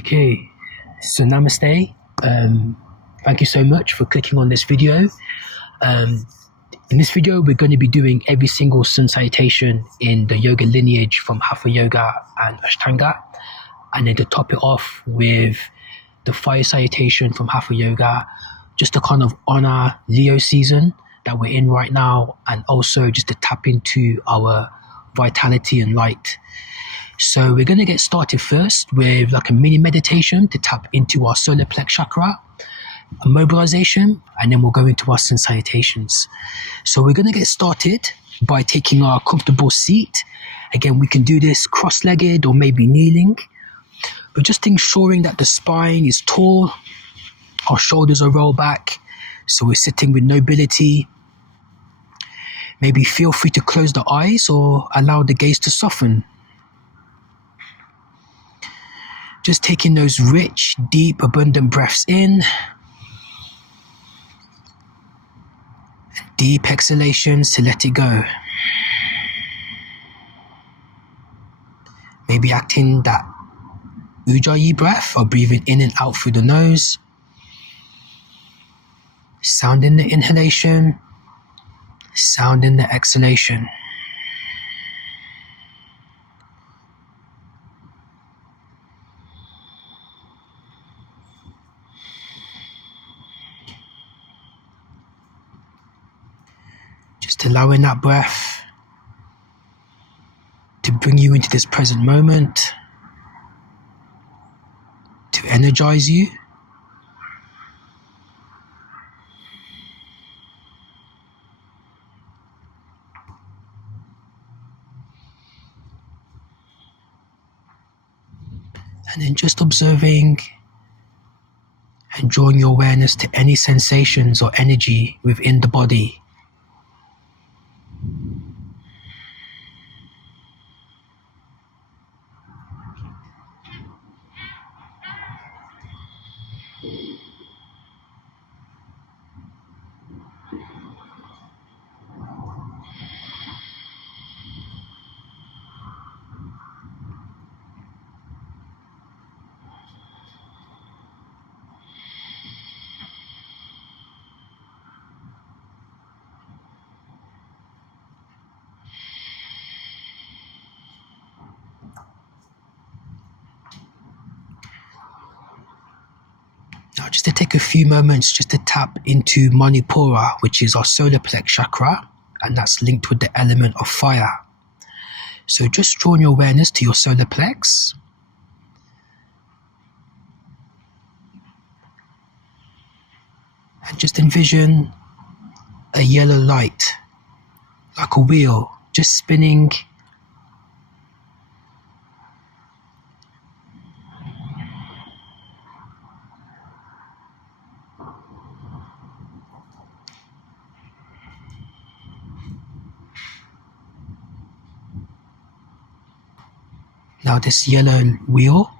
Okay, so namaste. Thank you so much for clicking on this video. In this video, we're going to be doing every single sun salutation in the yoga lineage from Hatha yoga and Ashtanga, and then to top it off with the fire salutation from Hatha yoga, just to kind of honor Leo season that we're in right now, and also just to tap into our vitality and light. So we're going to get started first with like a mini meditation to tap into our solar plexus chakra, a mobilization, and then we'll go into our sun salutations. So we're going to get started by taking our comfortable seat. Again, we can do this cross-legged or maybe kneeling, but just ensuring that the spine is tall, our shoulders are rolled back, so we're sitting with nobility. Maybe feel free to close the eyes or allow the gaze to soften. Just taking those rich, deep, abundant breaths in. Deep exhalations to let it go. Maybe acting that Ujjayi breath or breathing in and out through the nose. Sound in the inhalation, sound in the exhalation. Just allowing that breath to bring you into this present moment, to energize you. And then just observing and drawing your awareness to any sensations or energy within the body. Now just to take a few moments just to tap into Manipura, which is our solar plexus chakra, and that's linked with the element of fire. So just drawing your awareness to your solar plex. And just envision a yellow light, like a wheel, just spinning. Now this yellow wheel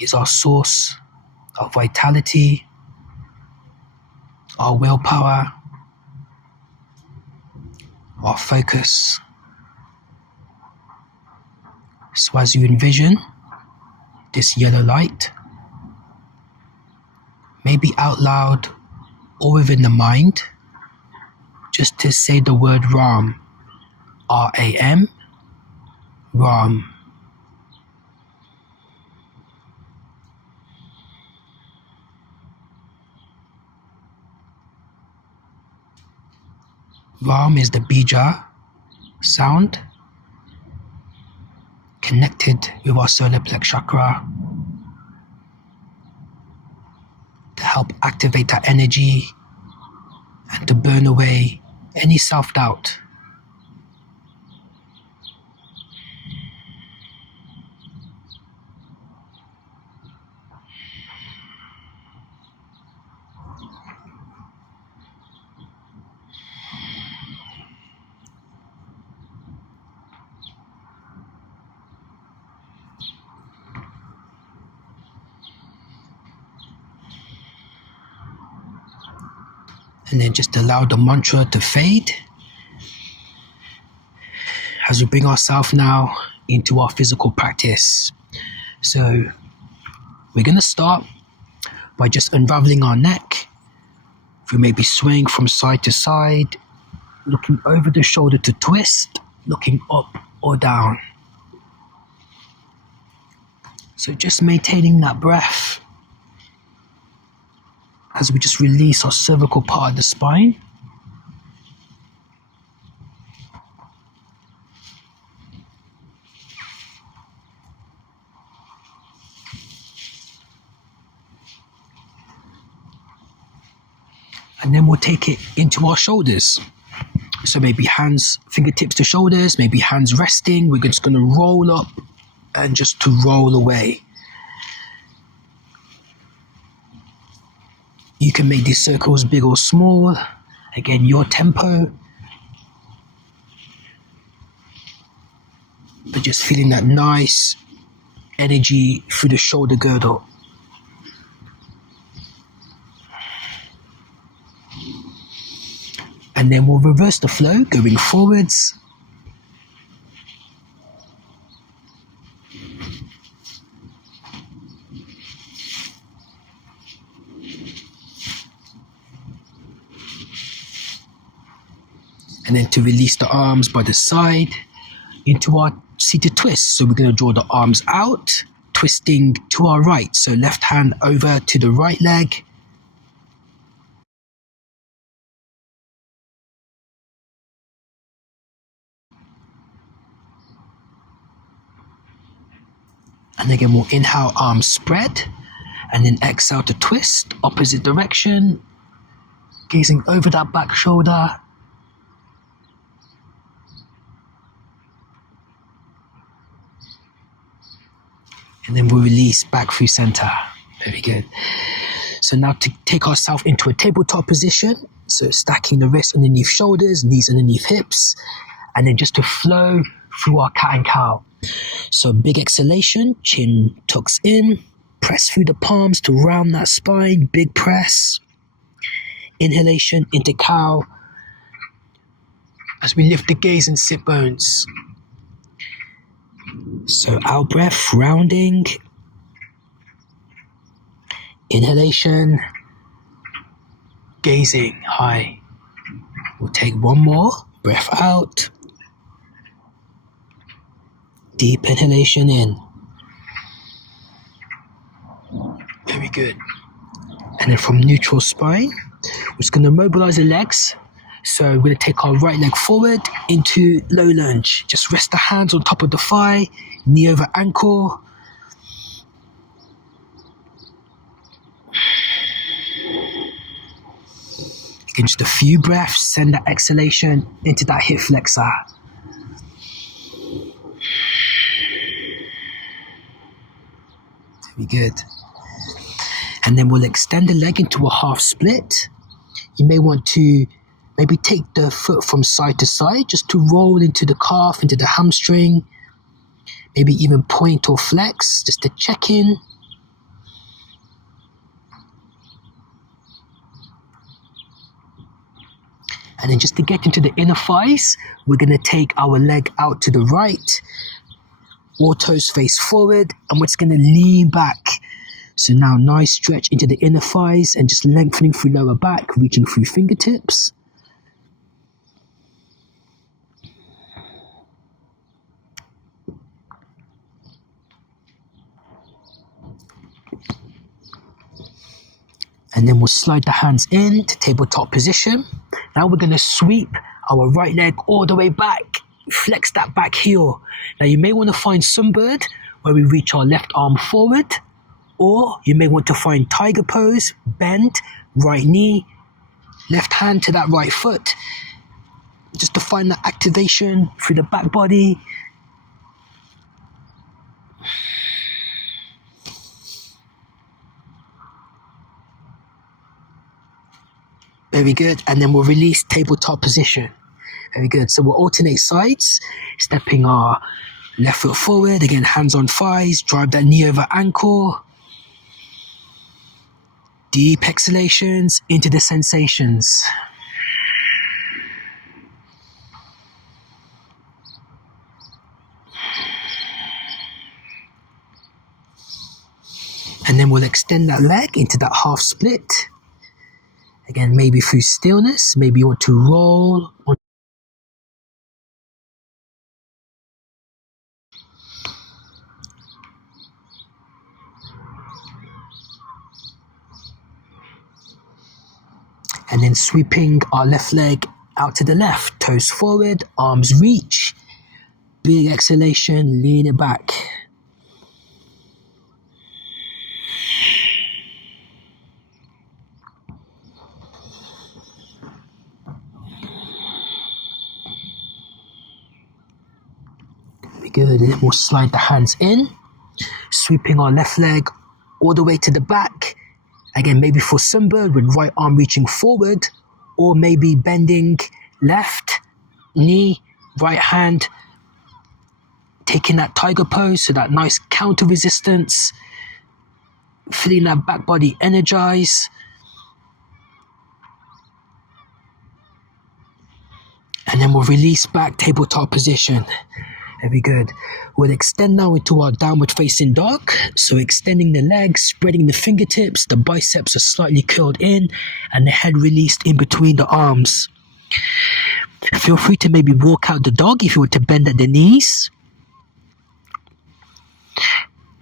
is our source of vitality, our willpower, our focus. So as you envision this yellow light, maybe out loud or within the mind, just to say the word Ram, R-A-M, Ram. Ram is the bija sound connected with our solar plexus chakra to help activate that energy and to burn away any self-doubt. And then just allow the mantra to fade as we bring ourselves now into our physical practice. So We're going to start by just unraveling our neck. We may be swaying from side to side, looking over the shoulder to twist, looking up or down. So just maintaining that breath as we just release our cervical part of the spine. And then we'll take it into our shoulders. So maybe hands, fingertips to shoulders, maybe hands resting. We're just going to roll up and just to roll away. You can make these circles big or small. Again, your tempo. But just feeling that nice energy through the shoulder girdle. And then we'll reverse the flow, going forwards. And then to release the arms by the side into our seated twist. So we're going to draw the arms out, twisting to our right. So left hand over to the right leg. And again, we'll inhale, arms spread, and then exhale to twist, opposite direction, gazing over that back shoulder. And then we'll release back through center. Very good. So now to take ourselves into a tabletop position. So stacking the wrists underneath shoulders, knees underneath hips, and then just to flow through our cat and cow. So big exhalation, chin tucks in, press through the palms to round that spine, big press. Inhalation into cow as we lift the gaze and sit bones. So out breath, rounding. Inhalation, gazing high. We'll take one more, breath out. Deep inhalation in. Very good. And then from neutral spine, we're just going to mobilize the legs. So we're going to take our right leg forward into low lunge. Just rest the hands on top of the thigh, knee over ankle. Again, just a few breaths, send that exhalation into that hip flexor. Very good. And then we'll extend the leg into a half split. You may want to maybe take the foot from side to side just to roll into the calf, into the hamstring. Maybe even point or flex just to check in. And then just to get into the inner thighs, we're going to take our leg out to the right. All toes face forward, and we're just going to lean back. So now nice stretch into the inner thighs and just lengthening through lower back, reaching through fingertips. And then we'll slide the hands in to tabletop position. Now we're going to sweep our right leg all the way back. Flex that back heel. Now you may want to find sunbird where we reach our left arm forward. Or you may want to find tiger pose, bend, right knee, left hand to that right foot. Just to find that activation through the back body. Very good. And then we'll release tabletop position. Very good. So we'll alternate sides, stepping our left foot forward. Again, hands on thighs, drive that knee over ankle. Deep exhalations into the sensations. And then we'll extend that leg into that half split. Again, maybe through stillness, maybe you want to roll on. And then sweeping our left leg out to the left, toes forward, arms reach. Big exhalation, lean it back. Very good. And then we'll slide the hands in, sweeping our left leg all the way to the back. Again, maybe for sunbird with right arm reaching forward, or maybe bending left knee, right hand, taking that tiger pose, so that nice counter resistance, feeling that back body energize. And then we'll release back, tabletop position. Very good. We'll extend now into our downward facing dog. So extending the legs, spreading the fingertips, the biceps are slightly curled in, and the head released in between the arms. Feel free to maybe walk out the dog if you were to bend at the knees.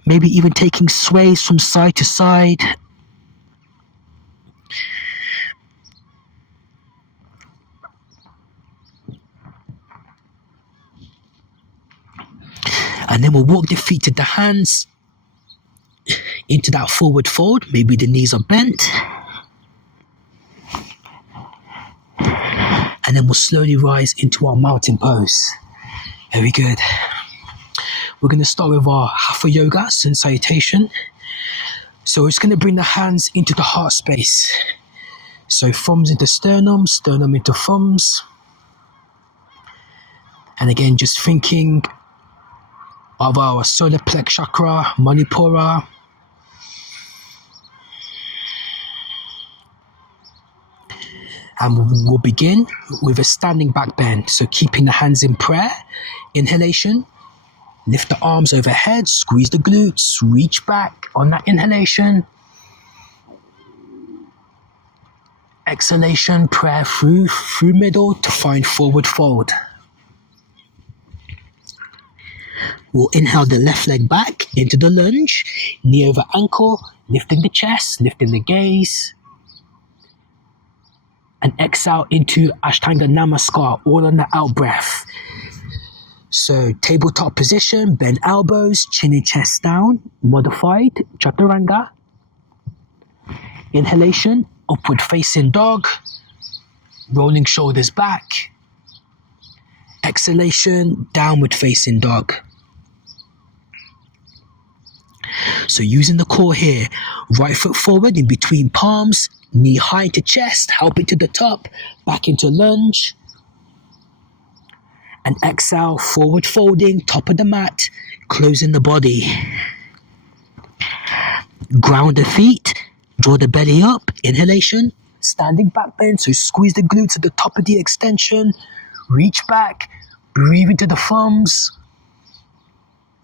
Maybe even taking sways from side to side. And then we'll walk the feet to the hands into that forward fold. Maybe the knees are bent. And then we'll slowly rise into our mountain pose. Very good. We're going to start with our Hatha yoga, sun salutation. So we're just going to bring the hands into the heart space. So thumbs into sternum, sternum into thumbs. And again, just thinking of our Solar Plexus Chakra, Manipura. And we'll begin with a standing back bend. So keeping the hands in prayer. Inhalation. Lift the arms overhead, squeeze the glutes, reach back on that inhalation. Exhalation, prayer through middle to find forward fold. We'll inhale the left leg back into the lunge, knee over ankle, lifting the chest, lifting the gaze. And exhale into Ashtanga Namaskar, all on the out breath. So tabletop position, bend elbows, chin and chest down, modified chaturanga. Inhalation, upward facing dog, rolling shoulders back. Exhalation, downward facing dog. So using the core here, right foot forward in between palms, knee high into chest, help it to the top, back into lunge. And exhale, forward folding, top of the mat, closing the body. Ground the feet, draw the belly up, inhalation, standing back bend, so squeeze the glutes at the top of the extension, reach back, breathe into the thumbs.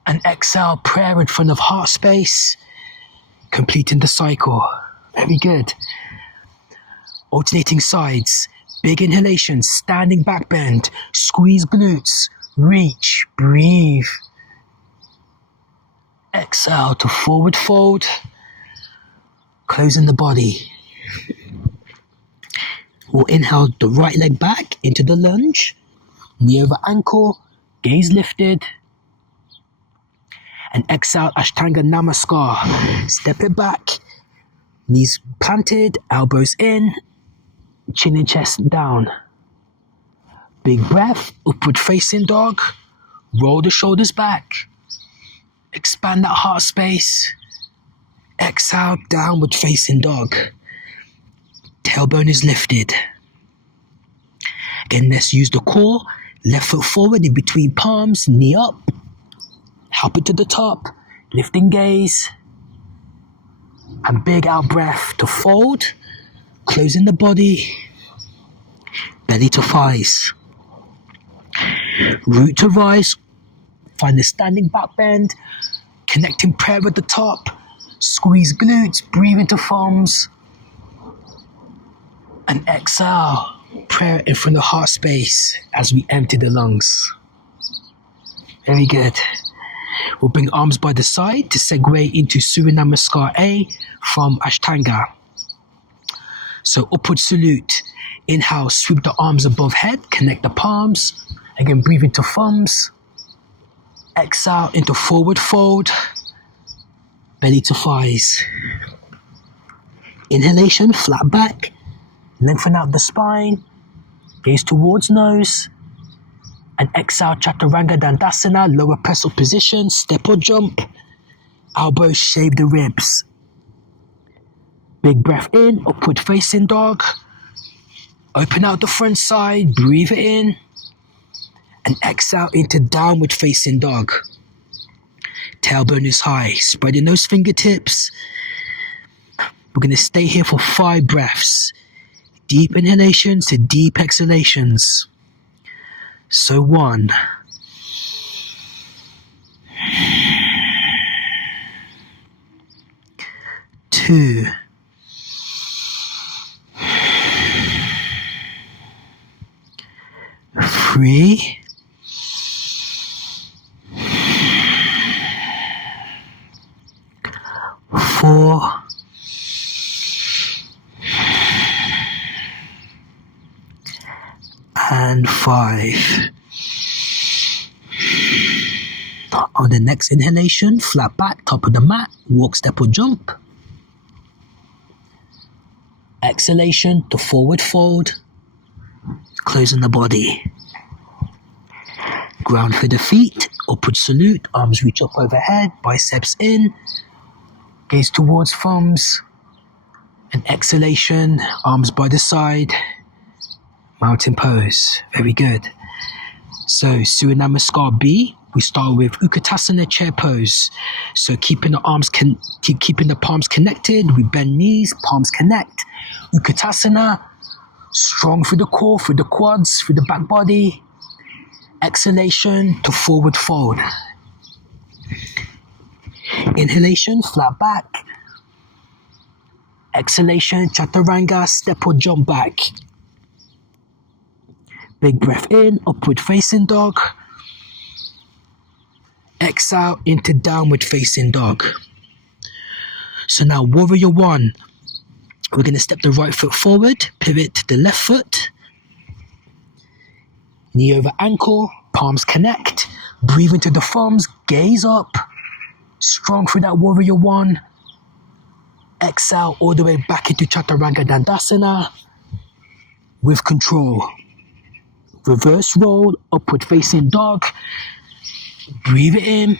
And exhale, prayer in front of heart space, completing the cycle. Very good. Alternating sides. Big inhalation, standing back bend, squeeze glutes, reach, breathe. Exhale to forward fold, closing the body. We'll inhale the right leg back into the lunge, knee over ankle, gaze lifted. And exhale, Ashtanga Namaskar. Step it back, knees planted, elbows in, chin and chest down. Big breath, upward facing dog. Roll the shoulders back. Expand that heart space. Exhale, downward facing dog. Tailbone is lifted. Again, let's use the core. Left foot forward in between palms, knee up. Help it to the top, lifting gaze. And big out breath to fold. Closing the body, belly to thighs. Root to rise, find the standing back bend, connecting prayer at the top, Squeeze glutes, breathe into thumbs. And exhale, prayer in front of heart space as we empty the lungs. Very good. We'll bring arms by the side to segue into Surya Namaskar A from Ashtanga. So upward salute. Inhale, sweep the arms above head, connect the palms. Again, breathe into thumbs. Exhale into forward fold. Belly to thighs. Inhalation, flat back. Lengthen out the spine. Gaze towards nose. And exhale, Chaturanga Dandasana, lower press up position, step or jump. Elbows shave the ribs. Big breath in, upward facing dog. Open out the front side, breathe it in. And exhale into downward facing dog. Tailbone is high, spreading those fingertips. We're going to stay here for 5 breaths. Deep inhalations to deep exhalations. So 1. 2. 3. 4. And 5. On the next inhalation, flat back, top of the mat, walk, step or jump. Exhalation to forward fold, closing the body. Ground for the feet, upward salute, arms reach up overhead, biceps in, gaze towards thumbs. And exhalation, arms by the side, mountain pose. Very good. So Surya Namaskar B, we start with Utkatasana chair pose. So keeping the palms connected, we bend knees, palms connect. Utkatasana, strong through the core, through the quads, through the back body. Exhalation to forward fold. Inhalation, flat back. Exhalation, Chaturanga, step or jump back. Big breath in, upward facing dog. Exhale into downward facing dog. So now warrior 1. We're going to step the right foot forward, pivot to the left foot. Knee over ankle, palms connect. Breathe into the thumbs, gaze up. Strong through that warrior 1. Exhale all the way back into Chaturanga Dandasana with control. Reverse roll, upward facing dog. Breathe it in.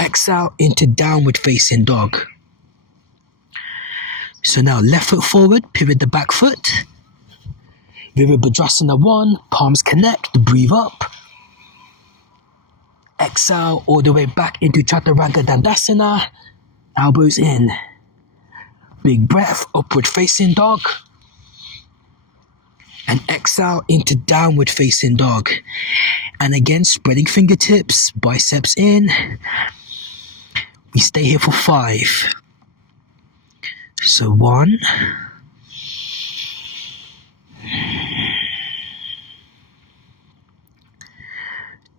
Exhale into downward facing dog. So now left foot forward, pivot the back foot. Virabhadrasana 1, palms connect, breathe up. Exhale all the way back into Chaturanga Dandasana, elbows in. Big breath, upward facing dog. And exhale into downward facing dog. And again, spreading fingertips, biceps in. We stay here for 5. So 1.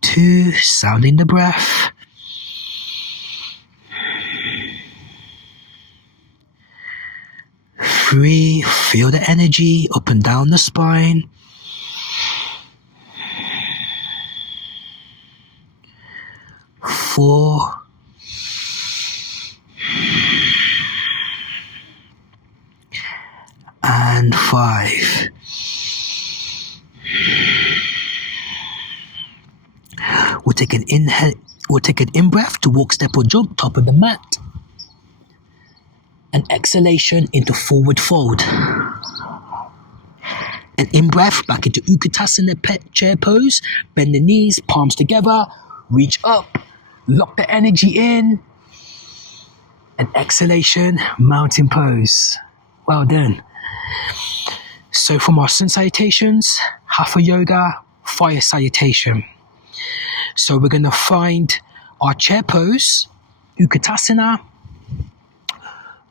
2, sounding the breath. 3, feel the energy up and down the spine. 4, and 5. We'll take an inhale. We'll take an in-breath to walk, step or jump, top of the mat. An exhalation into forward fold. An in-breath back into Utkatasana chair pose. Bend the knees, palms together. Reach up. Lock the energy in. An exhalation, mountain pose. Well done. So from our sun salutations, Hatha yoga, fire salutation. So we're going to find our chair pose, Utkatasana.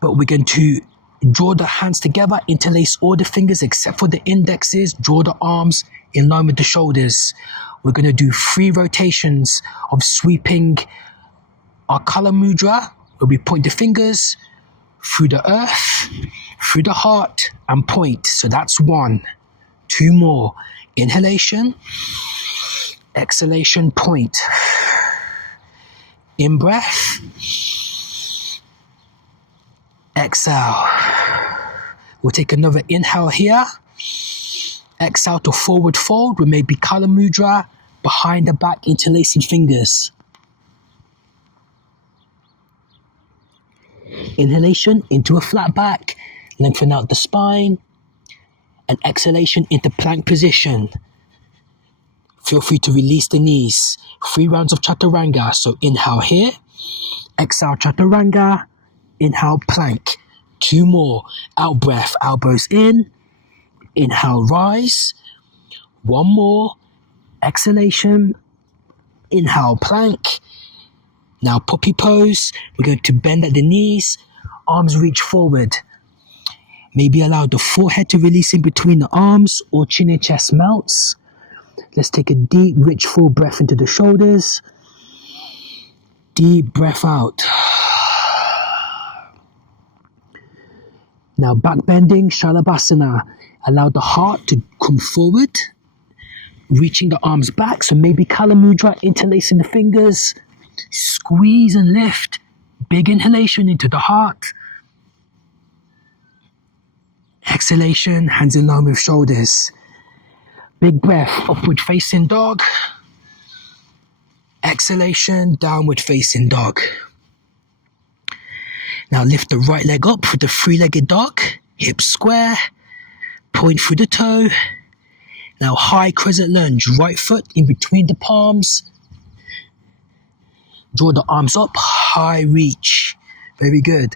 But we're going to draw the hands together, interlace all the fingers except for the indexes, draw the arms in line with the shoulders. We're going to do 3 rotations of sweeping our Kala Mudra, where we point the fingers through the earth, through the heart, and point. So that's 1. 2 more. Inhalation, exhalation, point. In breath, exhale. We'll take another inhale here. Exhale to forward fold. We may be Kala Mudra, behind the back, interlacing fingers. Inhalation into a flat back, lengthen out the spine, and exhalation into plank position. Feel free to release the knees. 3 rounds of Chaturanga. So inhale here, exhale Chaturanga, inhale plank. 2 more. Out breath, elbows in, inhale rise. 1 more. Exhalation, inhale plank. Now puppy pose. We're going to bend at the knees, arms reach forward. Maybe allow the forehead to release in between the arms, or chin and chest melts. Let's take a deep, rich, full breath into the shoulders. Deep breath out. Now back bending, Shalabhasana. Allow the heart to come forward, reaching the arms back. So maybe Kala Mudra, interlacing the fingers. Squeeze and lift. Big inhalation into the heart. Exhalation, hands in line with shoulders. Big breath, upward facing dog. Exhalation, downward facing dog. Now lift the right leg up for the 3-legged dog. Hips square. Point through the toe. Now high crescent lunge, right foot in between the palms. Draw the arms up, high reach. Very good.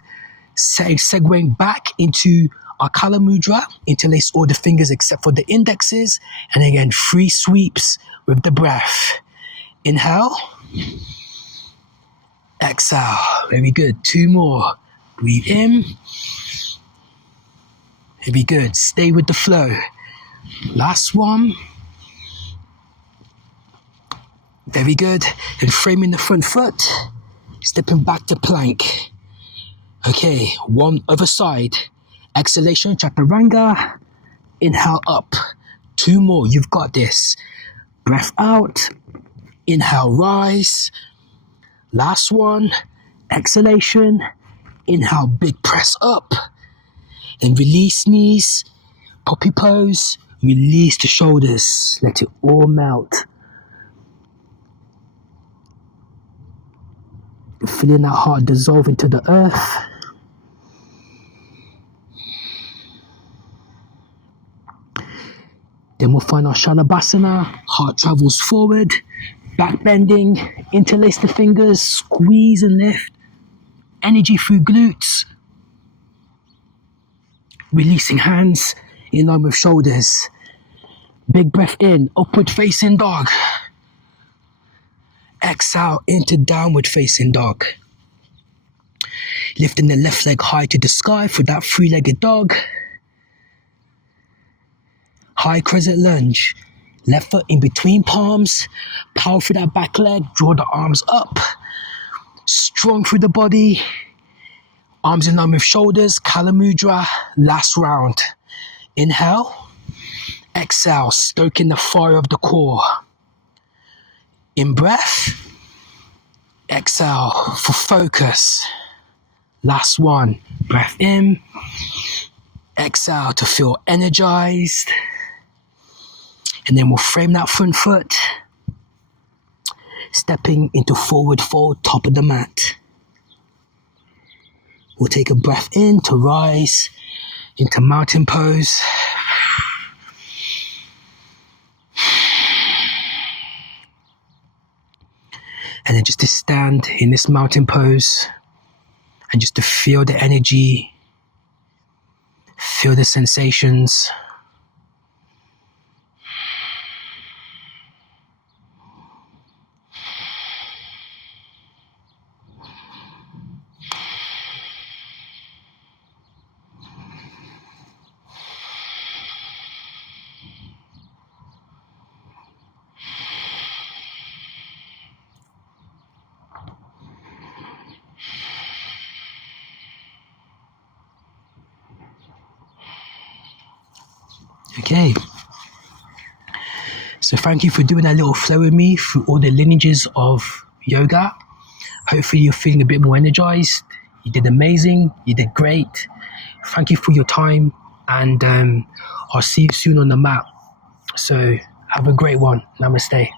Segueing back into our Kala Mudra. Interlace all the fingers except for the indexes. And again, 3 sweeps with the breath. Inhale. Exhale. Very good. 2 more. Breathe in. Very good. Stay with the flow. Last one. Very good. And framing the front foot. Stepping back to plank. Okay, one other side. Exhalation, Chaturanga. Inhale up. 2 more. You've got this. Breath out. Inhale, rise. Last one. Exhalation. Inhale, big press up. Then release knees. Puppy pose. Release the shoulders. Let it all melt. Feeling that heart dissolve into the earth. Then we'll find our Shalabhasana. Heart travels forward. Back bending. Interlace the fingers. Squeeze and lift. Energy through glutes. Releasing hands in line with shoulders. Big breath in. Upward facing dog. Exhale into downward facing dog. Lifting the left leg high to the sky for that 3-legged dog. High crescent lunge. Left foot in between palms. Power through that back leg. Draw the arms up. Strong through the body. Arms in line with shoulders. Kala Mudra. Last round. Inhale. Exhale. Stoking the fire of the core. In breath. Exhale for focus. Last one. Breath in. Exhale to feel energized. And then we'll frame that front foot. Stepping into forward fold, top of the mat. We'll take a breath in to rise into mountain pose. And then just to stand in this mountain pose and just to feel the energy, feel the sensations. Okay. So thank you for doing that little flow with me through all the lineages of yoga. Hopefully you're feeling a bit more energized. You did amazing. You did great. Thank you for your time, and I'll see you soon on the mat. So have a great one. Namaste.